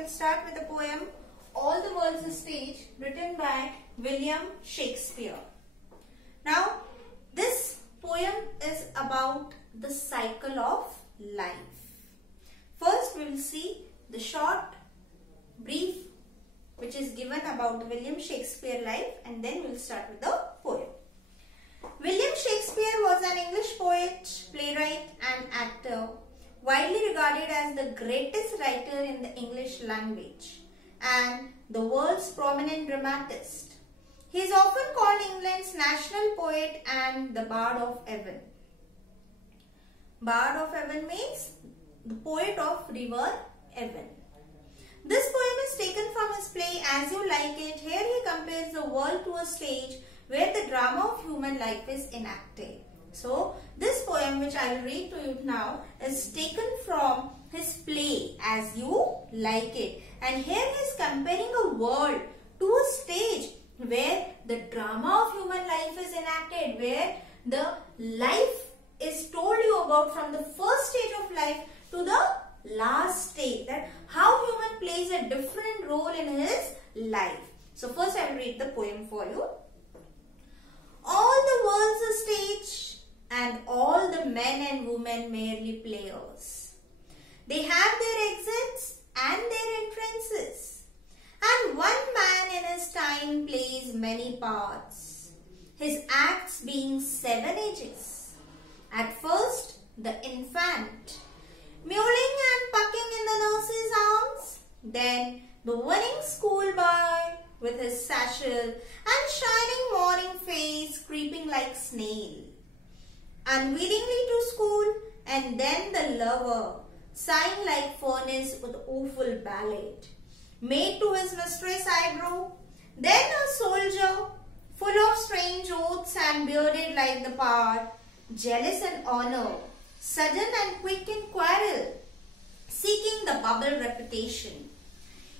will start with the poem All the World's a Stage, written by William Shakespeare. Now, this poem is about the cycle of life. First, we will see the short, brief, which is given about William Shakespeare life, and then we will start with the poem. William Shakespeare was an English poet, playwright and actor, widely regarded as the greatest writer in the English language and the world's prominent dramatist. He is often called England's national poet and the Bard of Avon. Bard of Avon means the poet of River Avon. This poem is taken from his play As You Like It. Here he compares the world to a stage where the drama of human life is enacted. So, this poem which I will read to you now is taken from his play As You Like It. And here he is comparing a world to a stage where the drama of human life is enacted, where the life is told you about from the first stage of life to the last stage, that how human plays a different role in his life. So first I will read the poem for you. All the world's a stage and all the men and women merely players. They have their exits and their entrances, and one man in his time plays many parts, his acts being 7 ages. At first, the infant, mewling and pucking in the nurse's arms, then the winning schoolboy with his satchel and shining morning face creeping like snail, unwillingly to school, and then the lover, sighing like furnace with awful ballad, made to his mistress eyebrow, then a soldier, full of strange oaths and bearded like the pard, jealous in honor, sudden and quick in quarrel, seeking the bubble reputation,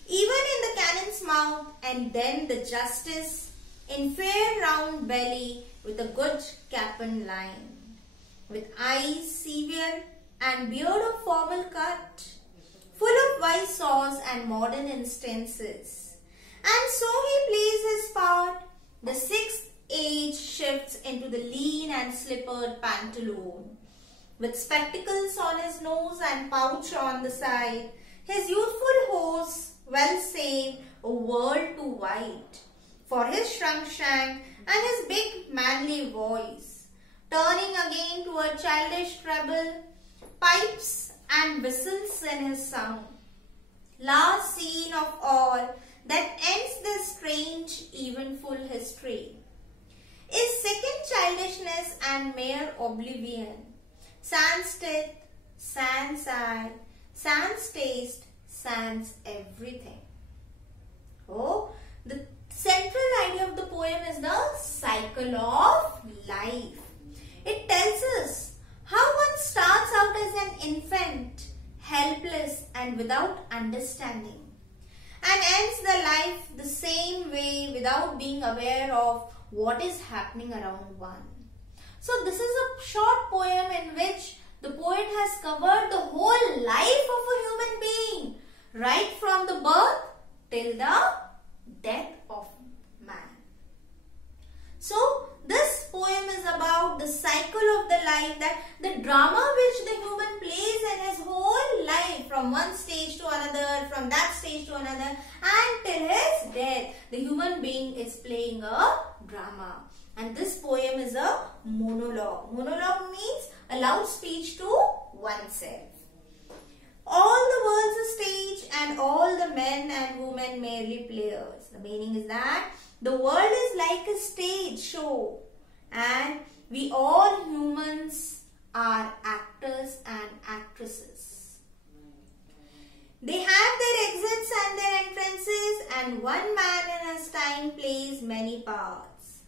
even in the cannon's mouth, and then the justice, in fair round belly, with a good capon line, with eyes severe and beard of formal cut, full of wise saws and modern instances. And so he plays his part. The 6th age shifts into the lean and slippered pantaloon, with spectacles on his nose and pouch on the side, his youthful horse, well saved, a world too wide, for his shrunk shank and his big manly voice, turning again to a childish treble, pipes and whistles in his sound. Last scene of all that ends this strange eventful history is second childishness and mere oblivion. Sans teeth, sans eye, sans taste, sans everything. Oh, the central idea of the poem is the cycle of life. It tells us how one starts out as an infant, helpless and without understanding, and ends the life the same way without being aware of what is happening around one. So this is a short poem in which the poet has covered the whole life of a human being, right from the birth till the death of man. So this poem is about the cycle of the life, that the drama which the human plays in his whole life, from one stage to another, from that stage to another, and till his death, the human being is playing a drama. And this poem is a monologue. Monologue means a loud speech to oneself. All the world's a stage and all the men and women merely players. The meaning is that the world is like a stage show and we all humans are actors and actresses. They have their exits and their entrances, and one man in his time plays many parts.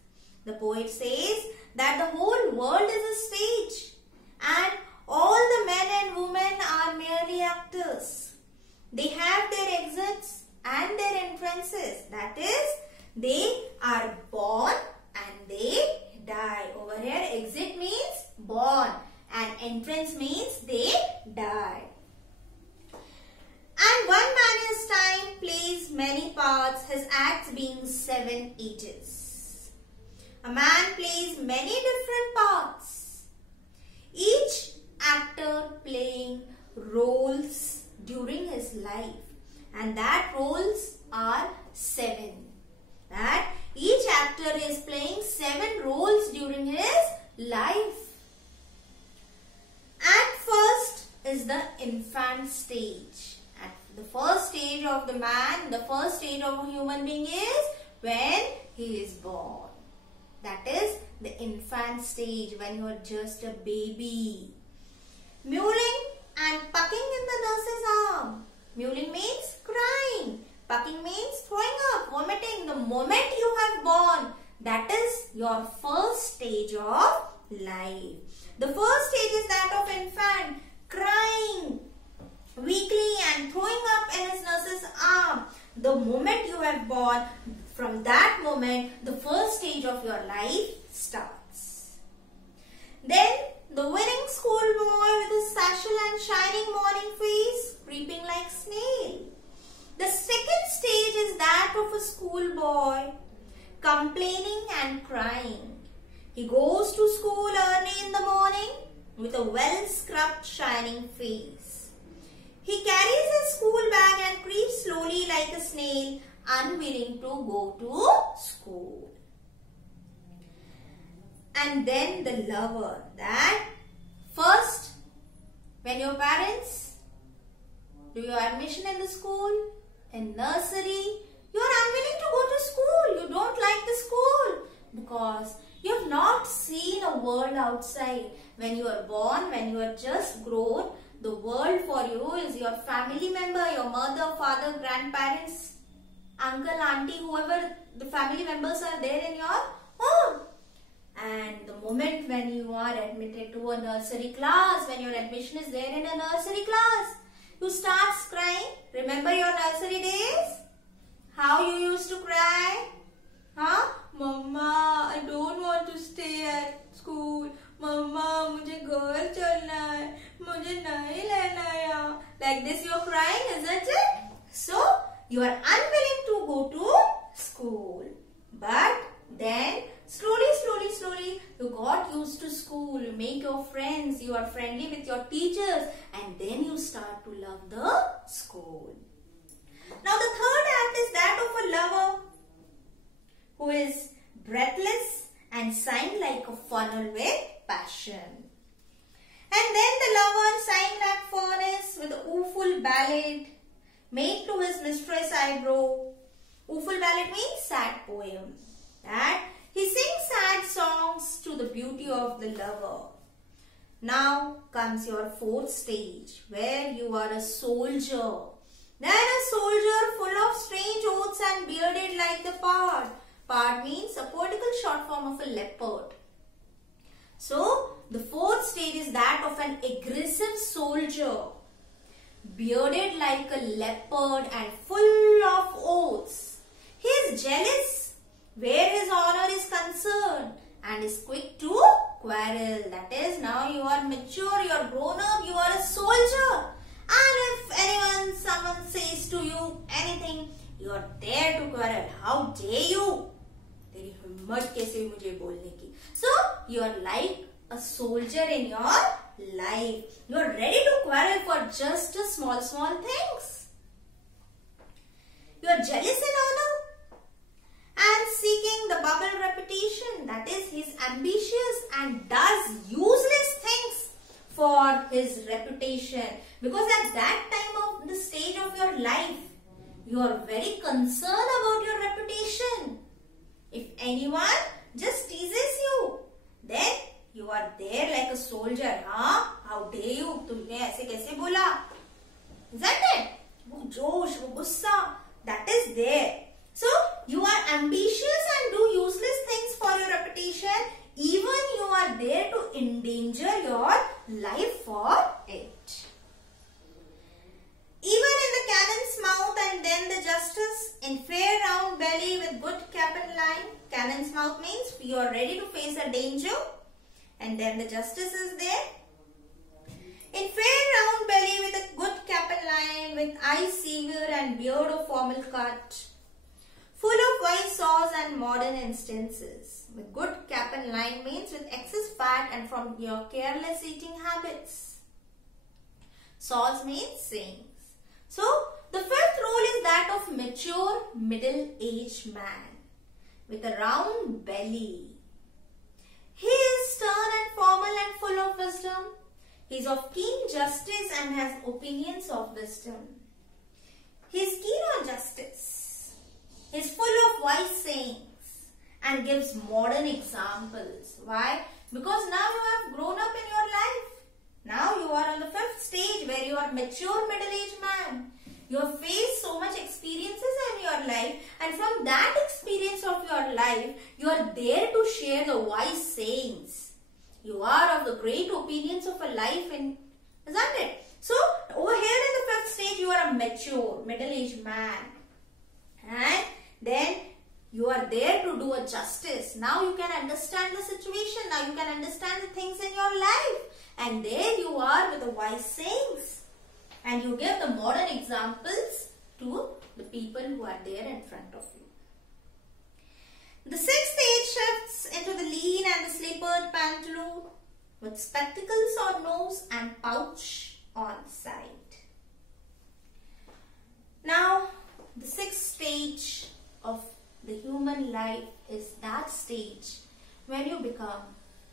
The poet says that the whole world is a stage and all the men and women are merely actors. They have their exits and their entrances. That is, they are born and they die. Over here, exit means born and entrance means they die. And one man is time as being 7 ages. A man plays many different parts, each actor playing roles during his life, and that roles are 7. That each actor is playing 7 roles during his life. At first is the infant stage. At the first stage of the man, the first stage of a human being is when he is born. That is the infant stage, when you are just a baby. Mewling and pucking in the nurse's arm. Mewling means crying. Pucking means throwing up, vomiting. The moment you have born, that is your first stage of life. The first stage is that of infant, crying weakly and throwing up in his nurse's arm. The moment you have born, from that moment, the first stage of your life starts. Then, the winning schoolboy with his satchel and shining morning face, creeping like snail. The second stage is that of a schoolboy, complaining and crying. He goes to school early in the morning with a well-scrubbed shining face. He carries his school bag and creeps slowly like a snail, unwilling to go to school. And then the lover, that first, when your parents do your admission in the school, in nursery, you are unwilling to go to school. You don't like the school because you have not seen a world outside. When you are born, when you are just grown, the world for you is your family member, your mother, father, grandparents, uncle, auntie, whoever the family members are there in your home. And the moment when you are admitted to a nursery class, when your admission is there in a nursery class, you start crying. Remember your nursery days? How you used to cry? Huh? Mama, I don't want to stay at school. Mama, मुझे घर चलना है. मुझे नहीं लेना है यहाँ. Like this you are crying, isn't it? So, you are unwilling to go to school. But then, slowly, you got used to school. You make your friends. You are friendly with your teachers. And then you start to love the school. Now, the third act is that of a lover who is breathless and sighing like a funnel with passion. And then the lover sang that furnace with a woeful ballad made to his mistress eyebrow. Woeful ballad means sad poem. That he sings sad songs to the beauty of the lover. Now comes your fourth stage, where you are a soldier. Then a soldier full of strange oaths and bearded like the pard. Pard means a political short form of a leopard. So, the fourth stage is that of an aggressive soldier, bearded like a leopard and full of oaths. He is jealous where his honor is concerned and is quick to quarrel. That is, now you are mature, you are grown up, you are a soldier. And if someone says to you anything, you are there to quarrel. How dare you? तेरी हिम्मत कैसे हुई मुझे बोलने की? So, you are like a soldier in your life. You are ready to quarrel for just small things. You are jealous in honor and seeking the bubble reputation. That is, he is ambitious and does useless things for his reputation. Because at that time of the stage of your life, you are very concerned about your reputation. If anyone just teases you, then you are there like a soldier. Huh? How dare you? तुमने ऐसे कैसे बोला? Isn't it? वो जोश, वो गुस्सा, that is there. So, you are ambitious and do useless things for your reputation. Even you are there to endanger your life for it. Even in the cannon's mouth and then the justice in fair round belly with good cap and line. Cannon's mouth means you are ready to face a danger. And then the justice is there. In fair round belly with a good cap and line with eyes severe and beard of formal cut. full of wise saws and modern instances. With good cap and line means with excess fat and from your careless eating habits. Saws means sayings. So, the fifth rule is that of mature middle-aged man with a round belly. He is stern and formal and full of wisdom. He is of keen justice and has opinions of wisdom. He is keen on justice. He is full of wise sayings and gives modern examples. Why? Because now you have grown up in your life. Now you are on the fifth stage where you are mature middle-aged man. You have faced so much experiences in your life, and from that experience of your life, you are there to share the wise sayings. You are of the great opinions of a life, isn't it? So, over here in the fifth stage, you are a mature middle-aged man. And then you are there to do a justice. Now you can understand the situation. Now you can understand the things in your life. And there you are with the wise sayings. And you give the modern examples to the people who are there in front of you. The sixth stage shifts into the lean and the slippered pantaloon with spectacles on nose and pouch on side. Now, the sixth stage of the human life is that stage when you become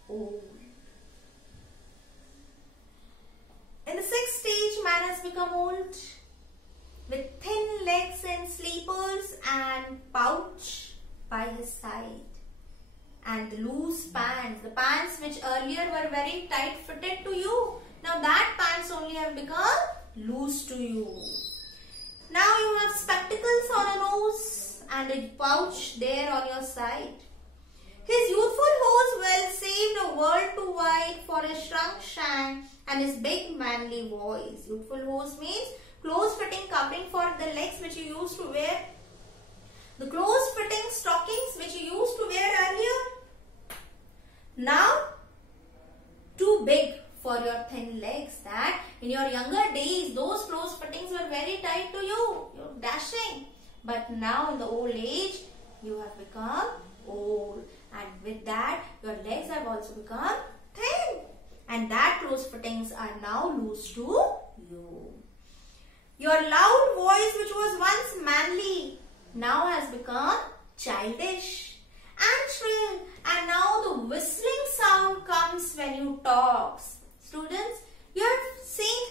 old. In the sixth stage, man has become old with thin legs and sleepers and pouch by his side and the loose pants, the pants which earlier were very tight fitted to you. Now that pants only have become loose to you. Now you have spectacles on a nose and a pouch there on your side. His youthful hose well saved a world too wide for his shrunk shank and his big manly voice. Youthful hose means close fitting covering for the legs which you used to wear. The close fitting stockings which you used to wear earlier. Now too big for your thin legs. That in your younger days those close fittings were very tight to you. You're dashing. But now in the old age you have become old. And with that, your legs have also become thin. And that close fittings are now loose to you. Your loud voice, which was once manly, now has become childish and shrill. And now the whistling sound comes when you talk. Students, you have seen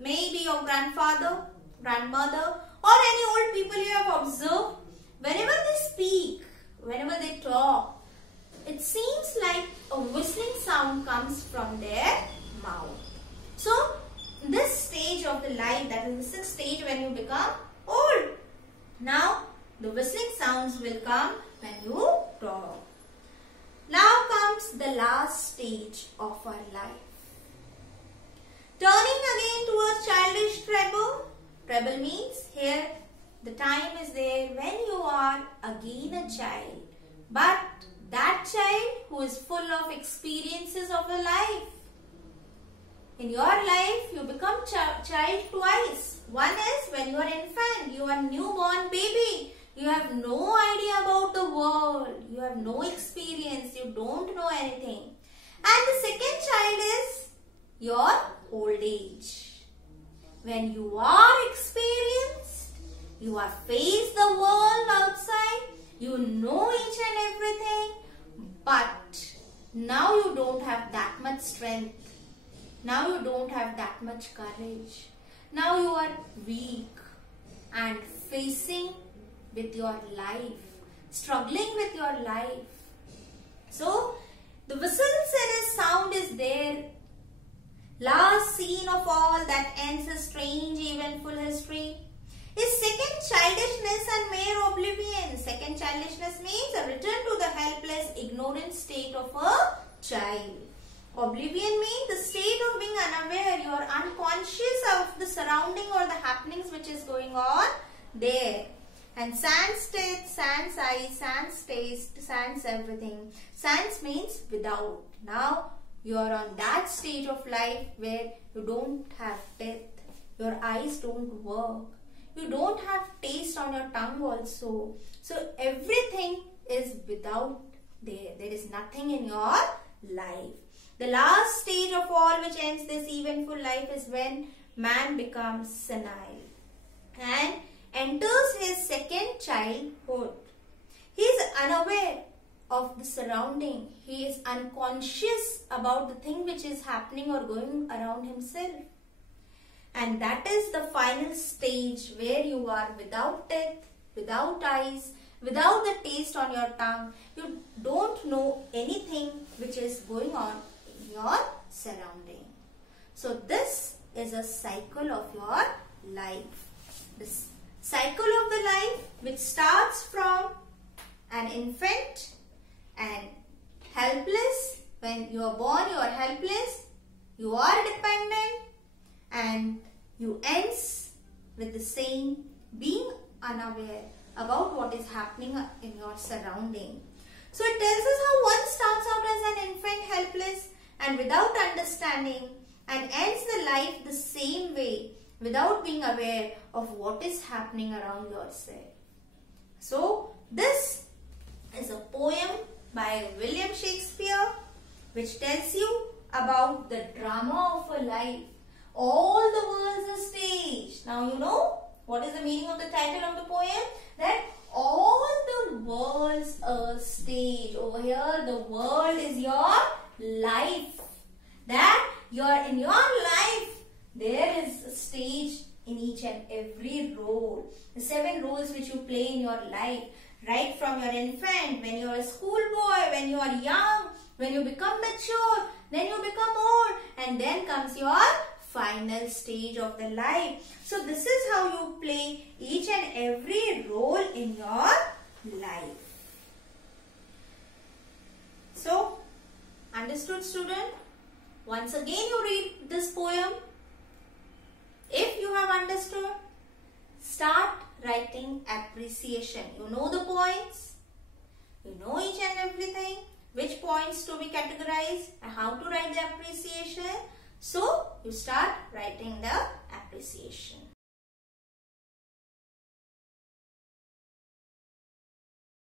maybe your grandfather, grandmother, or any old people you have observed. Whenever they speak, whenever they talk, it seems like a whistling sound comes from their mouth. So, this stage of the life, that is the sixth stage when you become old. Now, the whistling sounds will come when you talk. Now comes the last stage of our life. Turning again towards childish treble. Treble means here the time is there when you are again a child. But that child who is full of experiences of a life. In your life, you become child twice. One is when you are infant, you are newborn baby. You have no idea about the world. You have no experience. You don't know anything. And the second child is your old age. When you are experienced, you have faced the world outside. You know each and everything. But now you don't have that much strength. Now you don't have that much courage. Now you are weak and facing with your life, struggling with your life. So, the whistles and his sound is there. Last scene of all that ends a strange eventful history is second childishness and mere oblivion. Second childishness means a return to the helpless, ignorant state of a child. Oblivion means the state of being unaware. You are unconscious of the surrounding or the happenings which is going on there. And sans state, sans eyes, sans taste, sans everything. Sans means without. Now you are on that stage of life where you don't have teeth. Your eyes don't work. You don't have taste on your tongue also. So everything is without there. There is nothing in your life. The last stage of all which ends this eventful life is when man becomes senile and enters his second childhood. He is unaware of the surrounding. He is unconscious about the thing which is happening or going around himself. And that is the final stage where you are without teeth, without eyes, without the taste on your tongue. You don't know anything which is going on in your surrounding. So this is a cycle of your life. This cycle of the life which starts from an infant and helpless. When you are born, you are helpless, you are dependent, and you ends with the same being unaware about what is happening in your surrounding. So it tells us how one starts out as an infant, helpless and without understanding, and ends the life the same way without being aware of what is happening around yourself. So this is a poem by William Shakespeare which tells you about the drama of a life. All the world's a stage. Now you know what is the meaning of the title of the poem? That all the world's a stage. Over here the world is your life. That in your life there is a stage in each and every role. The 7 roles which you play in your life. Right from your infant, when you are a schoolboy, when you are young, when you become mature, then you become old, and then comes your final stage of the life. So this is how you play each and every role in your life. So, understood, student? Once again you read this poem. If you have understood, start writing appreciation. You know the points, you know each and everything, which points to be categorized and how to write the appreciation. So you start writing the appreciation.